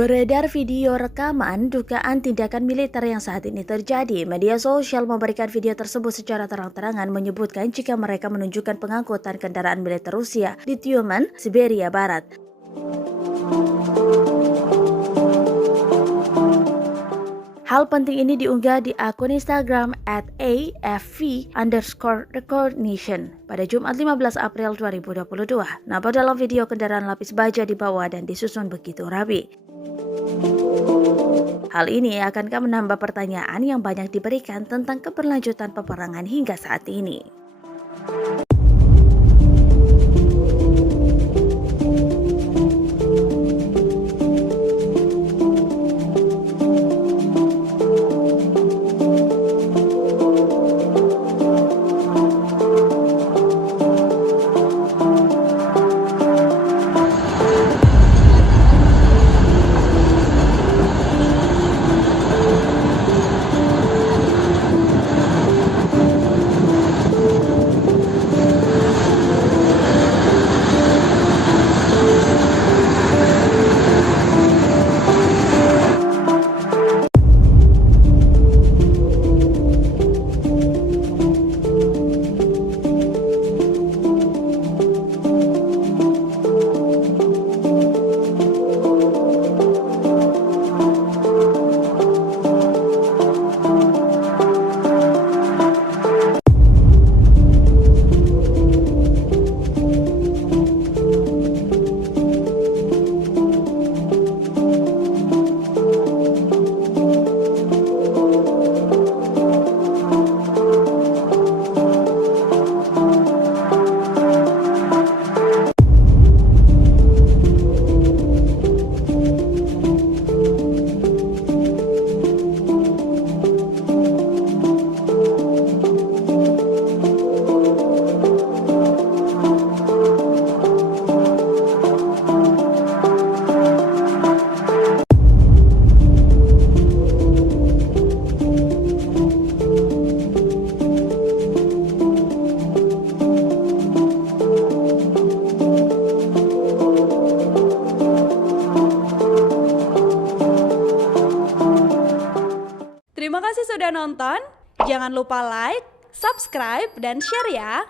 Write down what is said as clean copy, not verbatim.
Beredar video rekaman dugaan tindakan militer yang saat ini terjadi. Media sosial memberikan video tersebut secara terang-terangan menyebutkan jika mereka menunjukkan pengangkutan kendaraan militer Rusia di Tyumen, Siberia Barat. Hal penting ini diunggah di akun Instagram @afv_recognition pada Jumat 15 April 2022. Nampak dalam video kendaraan lapis baja di bawah dan disusun begitu rapi. Hal ini akankah menambah pertanyaan yang banyak diberikan tentang keberlanjutan peperangan hingga saat ini. Terima kasih sudah nonton. Jangan lupa like, subscribe, dan share ya.